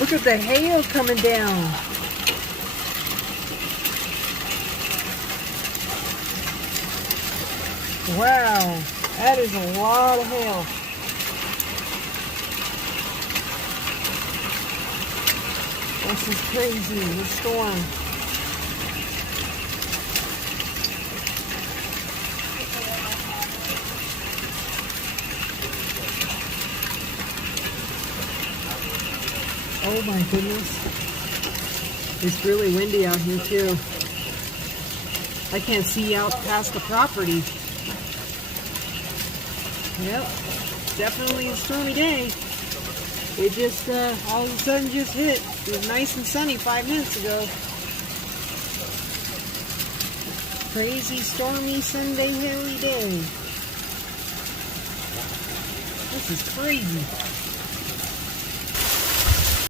Look at the hail coming down. Wow, that is a lot of hail. This is crazy, the storm. Oh my goodness. It's really windy out here too. I can't see out past the property. Yep, definitely a stormy day. It just all of a sudden just hit. It was nice and sunny 5 minutes ago. Crazy stormy Sunday hilly day. This is crazy.